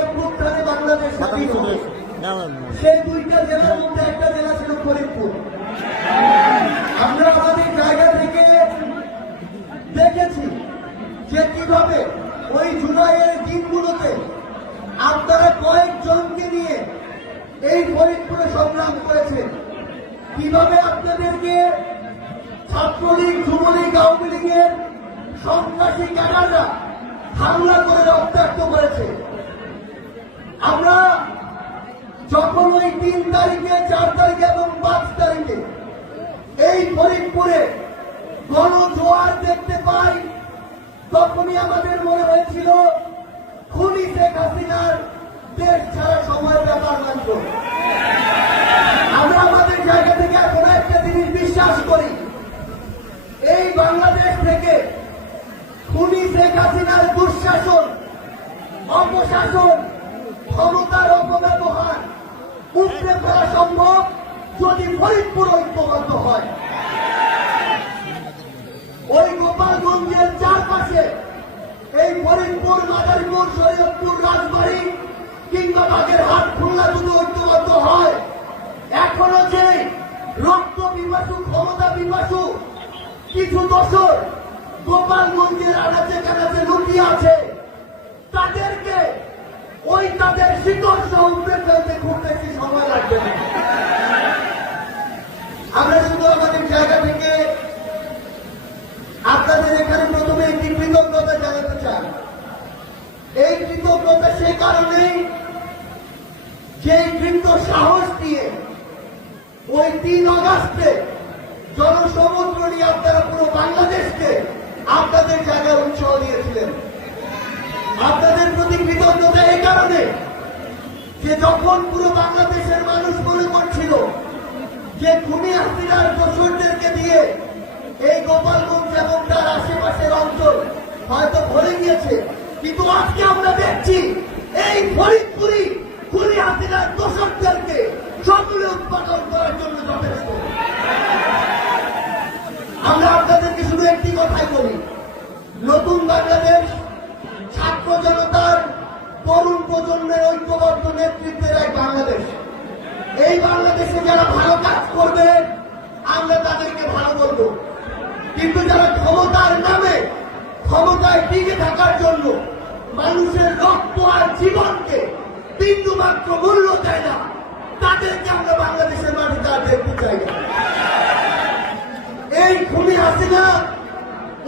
অভ্যুত্থানে বাংলাদেশ স্বাধীন হয়। সেই দুইটা জেলার মধ্যে একটা জেলা ছিল ফরিদপুর। আমরা আমাদের জায়গা থেকে দেখেছি যে কীভাবে ওই জুলাইয়ের দিনগুলোতে আপনারা কয়েকজনকে নিয়ে এই ফরিদপুরে সংগ্রাম করেছেন। কীভাবে আপনাদেরকে ছাত্রলীগ যুবলীগ আওয়ামী লীগের সন্ত্রাসী ক্যাডাররা হামলা করে রক্তাক্ত করেছে। আমরা যখন ওই তিন তারিখে, চার তারিখে এবং পাঁচ তারিখে এই ফরিদপুরে গণজোয়ার দেখতে পাই, তখনই আমাদের মনে হয়েছিল, খুনি শেখ হাসিনার দেশ ছাড়া সময়ের ব্যাপার মাত্র আমরা আমাদের জায়গা থেকে এখন একটা জিনিস বিশ্বাস করি এই বাংলাদেশ থেকে খুনি শেখ হাসিনার দুঃশাসন অপশাসন ক্ষমতার অপব্যবহার ফেলা সম্ভব যদি ফরিদপুর ঐক্যবদ্ধ হয়। ওই গোপালগঞ্জের চারপাশে এই ফরিদপুর, মাদারীপুর, শরীয়তপুর, রাজবাড়ী কিংবা বাগের হাট খুলনা যদি ঐক্যবদ্ধ হয়, এখনও যে রক্ত বিপাসু ক্ষমতা বিপাসু কিছু দশর গোপালগঞ্জের আনাচে কানাচে লুকিয়ে আছে, তাদেরকে ওই তাদের শীতল উপরে ফেলতে খুব বেশি সময় লাগবে আমরা শুধু আমাদের জায়গা থেকে আপনাদের এখানে প্রথমে একটি কৃতজ্ঞতা জানাতে চাই এই কৃতজ্ঞতা সে কারণেই যে কৃত সাহস দিয়ে ওই তিন অগাস্টে জনসমুদ্র নিয়ে আপনারা পুরো বাংলাদেশকে আপনাদের জায়গায় উৎসাহ দিয়েছিলেন আপনাদের প্রতি কৃতজ্ঞতা এই কারণে যে যখন পুরো বাংলাদেশের মানুষ মনে করছিল যে খুনি হাসিনার দোষরদেরকে দিয়ে এই গোপালগঞ্জ এবং তার আশেপাশের অঞ্চল হয়তো ভরে গিয়েছে, কিন্তু আজকে আমরা দেখছি এই ফরিদপুরি খুনি হাসিনার দোষরদেরকে সকলে উৎপাদন করার জন্য যথেষ্ট। আমরা আপনাদেরকে শুধু একটি কথাই বলি, নতুন বাংলাদেশ নেতৃত্বের এক বাংলাদেশ। এই বাংলাদেশে যারা ভালো কাজ করবে, আমরা তাদেরকে ভালো বলব। কিন্তু যারা ক্ষমতার নামে ক্ষমতায় টিকে থাকার জন্য মানুষের রক্ত আর জীবনকে বিন্দু মাত্র মূল্য দেয় না, তাদেরকে আমরা বাংলাদেশের মাটিতে আর দেখতে চাই না। এই খুনি হাসিনা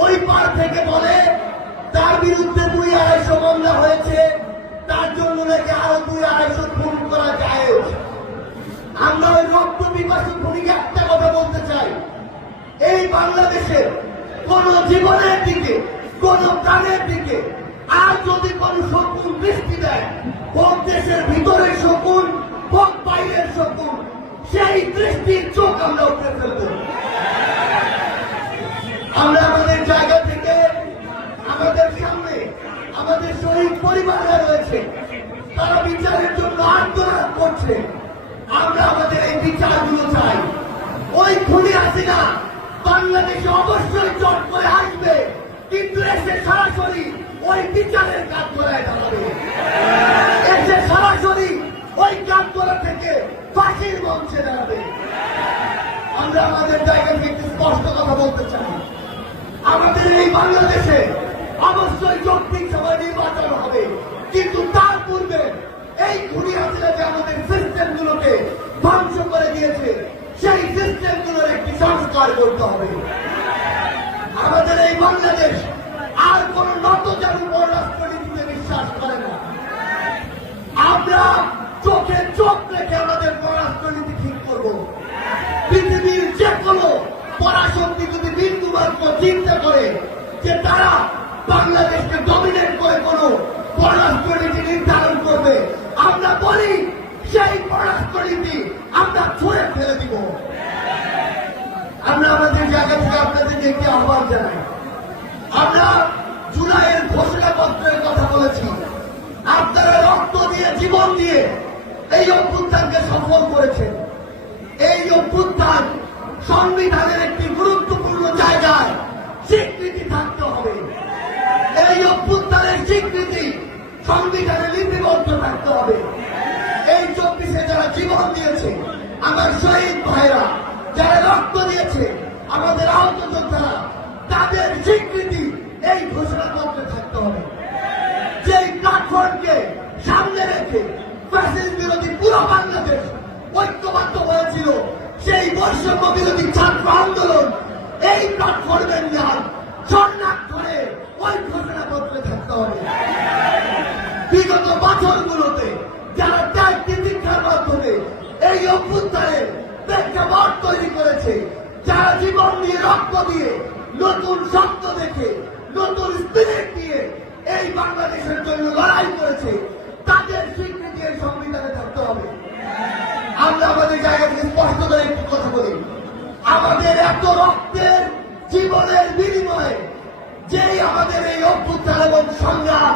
ওই পার থেকে বলে, তার বিরুদ্ধে দুই আড়াইশো মামলা হয়েছে। জন্য নাকি আরও দুই আড়াইশো খুন করা যায়? আমরা ওই রক্ত বিপাসী খুনিকে একটা কথা বলতে চাই। এই বাংলাদেশে কোন জীবনের দিকে, কোন প্রাণের দিকে আর যদি কোন শকুন দৃষ্টি দেয় হোক দেশের ভিতরের শকুন হোক বাইরের শকুন, সেই দৃষ্টির চোখ আমরা উপরে ফেলব। বিচারগুলো চাই। ওই খুনি হাসিনা বাংলাদেশে অবশ্যই চট করে আসবে কিন্তু এসে সরাসরি ওই বিচারের কাজ করায় দাঁড়াবে। এসে সরাসরি ওই কাজ করা থেকে ফাঁসির মঞ্চে দাঁড়াবে। আমরা আমাদের জায়গা থেকে স্পষ্ট কথা বলতে চাই। আমাদের এই বাংলাদেশে অবশ্যই যৌক্তিক সময় নির্বাচন হবে, কিন্তু তার পূর্বে এই ঘুরি হাসিনা যে আমাদের সিস্টেম গুলোকে ধ্বংস করে দিয়েছে। সেই সিস্টেমগুলোর একটি সংস্কার করতে হবে। আমাদের এই বাংলাদেশ আর কোন নতজানু পররাষ্ট্রনীতিতে বিশ্বাস করে না। আমরা চোখে চোখ রেখে আমাদের পররাষ্ট্রনীতি ঠিক করব। পৃথিবীর যে কোনো পরাশক্তি যদি বিন্দু মাত্র চিন্তা করে যে তারা বাংলাদেশকে ডমিনেট করে কোন পররাষ্ট্রনীতি নির্ধারণ করবে নেতৃত্বদেরকে আহ্বান জানাই। আমরা জুলাইয়ের ঘোষণাপত্রের কথা বলেছি। আপনারা রক্ত দিয়ে, জীবন দিয়ে এই অভ্যুত্থানকে সফল করেছেন। এই অভ্যুত্থান সংবিধানের একটি গুরুত্বপূর্ণ জায়গায় স্বীকৃতি থাকতে হবে। এই অভ্যুত্থানের স্বীকৃতি সংবিধানে লিপিবদ্ধ থাকতে হবে। এই চব্বিশে যারা জীবন দিয়েছে, আমার শহীদ ভাইরা যারা রক্ত দিয়েছে আমাদের আহত যোদ্ধারা তাদের স্বীকৃতি এই ঘোষণাপত্রে থাকতে হবে। যেই প্ল্যাটফর্মকে সামনে রেখে বিরোধী পুরো বাংলাদেশ ঐক্যবদ্ধ হয়েছিল, সেই বৈষম্য বিরোধী ছাত্র আন্দোলন এই প্ল্যাটফর্মের নাম স্বর্ণাক্ষরে ওই ঘোষণাপত্রে থাকতে হবে। বিগত বছরগুলোতে যারা ত্যাগ তিতিক্ষার মাধ্যমে এই অভ্যুত্থানের প্রেক্ষাপট তৈরি করেছে যারা জীবন দিয়ে রক্ত দিয়ে, নতুন শব্দ দেখে, নতুন স্পিরিট দিয়ে এই বাংলাদেশের জন্য লড়াই করেছে। তাদের স্বীকৃতি এই সংবিধানে থাকতে হবে। আমরা আমাদের জায়গা থেকে স্পষ্ট করে একটু কথা বলি। আমাদের এত রক্তের জীবনের বিনিময়ে যেই আমাদের এই অভ্যুত্থান এবং সংগ্রাম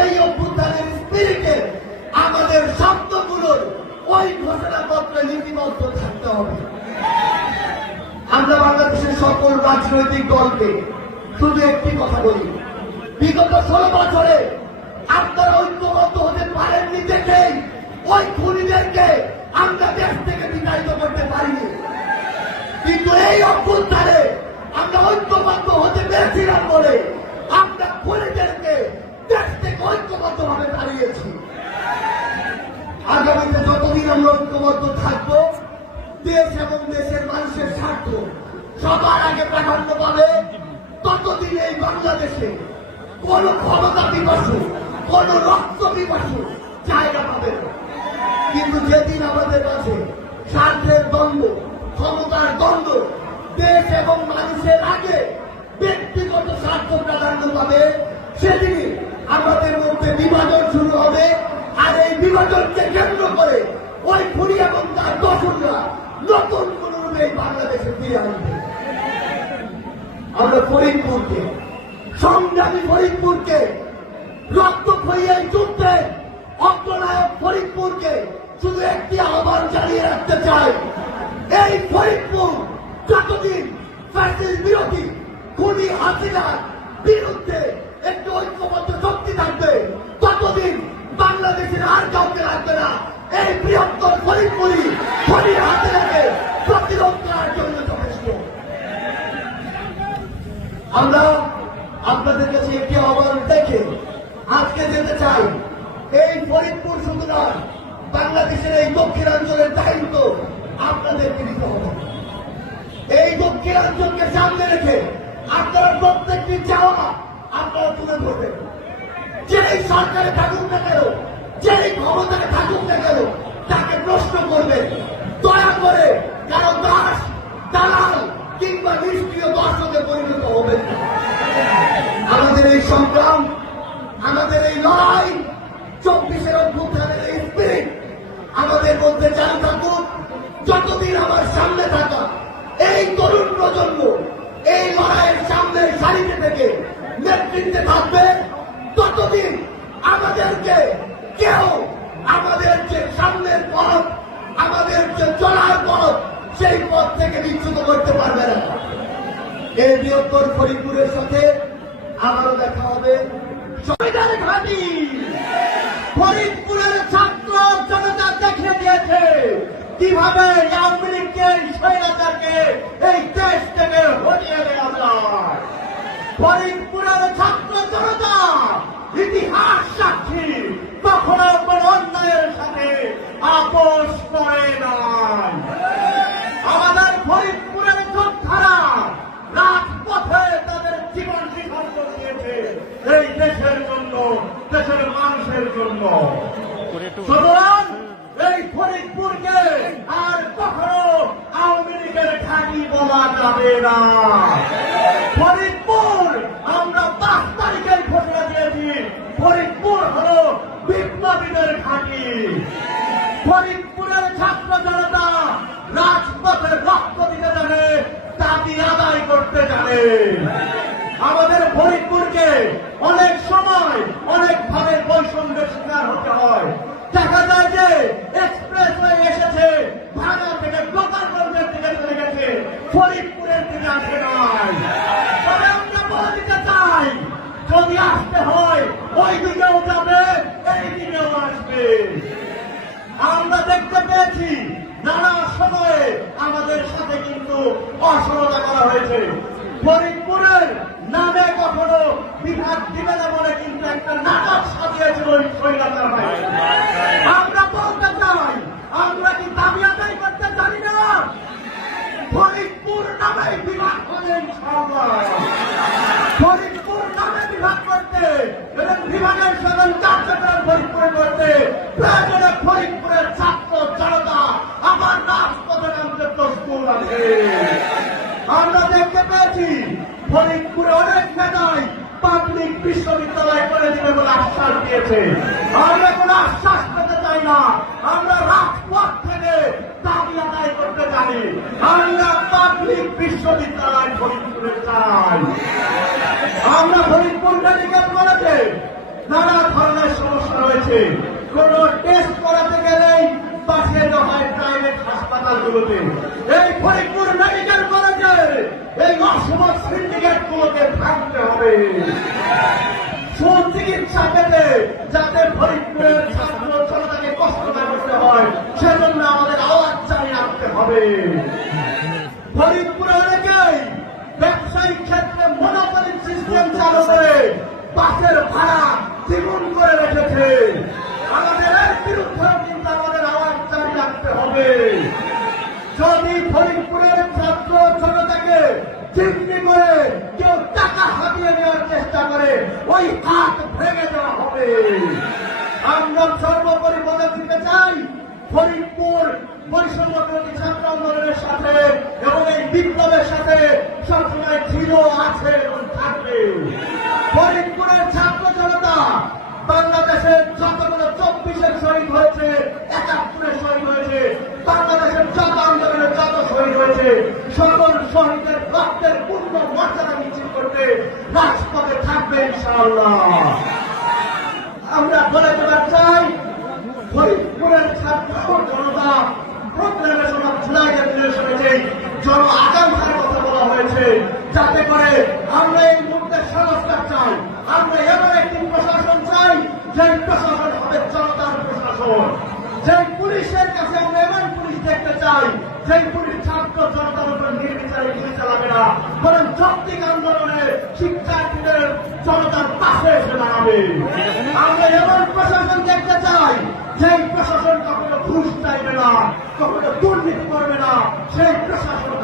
এই অভ্যুত্থানের স্পিরিটে আমাদের শব্দগুলোর ওই ঘোষণাপত্রে লিপিবদ্ধ থাকতে হবে আমরা বাংলাদেশের সকল রাজনৈতিক দলকে শুধু একটি কথা বলি। বিগত ষোলো বছরে আপনারা ঐক্যবদ্ধ হতে পারেননি দেখেই ওই খুনিদেরকে আমরা দেশ থেকে বিতাড়িত করতে পারিনি। কিন্তু এই অভ্যুত্থানে আমরা ঐক্যবদ্ধ হতে পেরেছিলাম বলে আমরা খুনিদেরকে দেশ থেকে ঐক্যবদ্ধ ভাবে দাঁড়িয়েছি আগামীতে যতদিন আমরা ঐক্যবদ্ধ থাকব, দেশ এবং দেশের মানুষের স্বার্থ সবার আগে প্রাধান্য পাবে ততদিন এই বাংলাদেশে কোন ক্ষমতা বিবাসু কোন রক্ত বিবাসু জায়গা পাবে কিন্তু যেদিন আমাদের কাছে স্বার্থের দ্বন্দ্ব, ক্ষমতার দ্বন্দ্ব, দেশ এবং মানুষের আগে ব্যক্তিগত স্বার্থ প্রাধান্য পাবে, সেদিনই আমাদের মধ্যে বিভাজন শুরু হবে। আর এই বিভাজনকে কেন্দ্র করে ওই খুনি এবং তার দশনরা নতুন কোন রূপে বাংলাদেশে ফিরে আসবে। আমরা ফরিদপুরকে, সংগ্রামী ফরিদপুরকে, রক্ত খইয়ে যুদ্ধে অগ্রনায়ক ফরিদপুরকে শুধু একটি আহ্বান জানিয়ে রাখতে চাই। এই ফরিদপুর যতদিন ফ্যাসিস বিরোধী খুনি হাসিনার বিরুদ্ধে একটি ঐক্যবদ্ধ শক্তি থাকবে ততদিন বাংলাদেশের আর কাউকে রাখবে না এই বৃহত্তর ফরিদপুরি খনি হাসিনাকে প্রতিরোধ করার জন্য যথেষ্ট আমরা আপনাদের কাছে একটি আহ্বান দেখে আজকে যেতে চাই এই ফরিদপুর শুধু নয় বাংলাদেশের এই দক্ষিণাঞ্চলের দায়িত্ব আপনাদেরকে নিতে হবে। এই দক্ষিণাঞ্চলকে সামনে রেখে আপনারা প্রত্যেকটি চাওয়া আপনারা তুলে ধরবেন। যেই সরকারে থাকুক না কেন, যেই ক্ষমতায় থাকুক না কেন, তাকে প্রশ্ন করবে, দয়া করে কারও দাস, দালাল কিংবা নিষ্ক্রিয় দর্শকে পরিণত হবে আমাদের এই সংগ্রাম থেকে নেতৃত্বে থাকবে, ততদিন আমাদেরকে কেউ আমাদের যে সামনের পথ, আমাদের যে চলার পথ, সেই পথ থেকে বিচ্যুত করতে পারবে না। এই বৃহত্তর ফরিদপুরের সাথে আবারও দেখা হবে। ঘাঁটি ফরিদপুরের ছাত্র জনতা দেখে দিয়েছে কীভাবে আওয়ামী লীগকে এই দেশ থেকে হটিয়ে দেওয়া যায়। ফরিদপুরের ছাত্র জনতা, ইতিহাস সাক্ষী, কখনো কোন অন্যায়ের সাথে আপোষ করে নাই। আমাদের ফরিদপুরের যোদ্ধারা রাজপথে তাদের জীবন বিসর্জন দিয়েছে। এই দেশের জন্য, দেশের মানুষের জন্য। সুতরাং এই ফরিদপুরকে আর কখনো আওয়ামী লীগের ঠাকি বলা যাবে না। 20. ফরিদপুরে অনেক নেতাই পাবলিক বিশ্ববিদ্যালয় করে দিবে বলে আশ্বাস দিয়েছে। আমরা কোন আশ্বাস পেতে চাই না। আমরা রাজপথ থেকে দাবি আদায় করতে জানি। আমরা পাবলিক বিশ্ববিদ্যালয় ফরিদপুরে চাই। আমরা ফরিদপুর মেডিকেল কলেজে নানা ধরনের সমস্যা রয়েছে। কোন টেস্ট করাতে গেলেই পাশে হয় প্রাইভেট হাসপাতালগুলোতে। এই ফরিদপুর এই অসমত সিন্ডিকেট গুলোকে ভাঙতে হবে। সুচিকিৎসা পেতে যাতে ফরিদপুরের ছাত্র কষ্ট না করতে হয়, সেজন্য আমাদের আওয়াজ চালিয়ে রাখতে হবে। ফরিদপুরে অনেকেই ব্যবসায়িক ক্ষেত্রে মনোপলি সিস্টেম চালু করে বাসের ভাড়া দ্বিগুণ করে রেখেছে আমাদের এর বিরুদ্ধে কিন্তু আমাদের আওয়াজ চালিয়ে রাখতে হবে যদি ফরিদপুরের ছাত্র জনতাকে চিন্তি করে কেউ টাকা হাতিয়ে নেওয়ার চেষ্টা করে ওই হাত ভেঙে দেওয়া হবে আমরা সর্বোপরি বলে দিতে চাই ফরিদপুর বৈষম্য বিরোধী ছাত্র আন্দোলনের সাথে এবং এই বিপ্লবের সাথে সবসময় ছিল আছে এবং থাকবে। ফরিদপুরের ছাত্র জনতা বাংলাদেশের যতগুলো চব্বিশের শহীদ হয়েছে, একাত্তরের শহীদ হয়েছে, বাংলাদেশের যত আন্দোলনের যত শহীদ হয়েছে, সকল শহীদের রক্তের পূর্ণ মর্যাদা নিশ্চিত করতে রাজপথে থাকবে ইনশাআল্লাহ। আমরা বলে দেবার চাই যাতে করে ছাত্র জনতার উপর নির্বিচারে গুলি চালাবে না বরং যৌক্তিক আন্দোলনে শিক্ষার্থীদের জনতার পাশে এসে দাঁড়াবে আমরা এমন প্রশাসন দেখতে চাই যেই প্রশাসন কখনো ঘুষ চাইবে না কখনো দুর্নীতি করবে না সেই প্রশাসন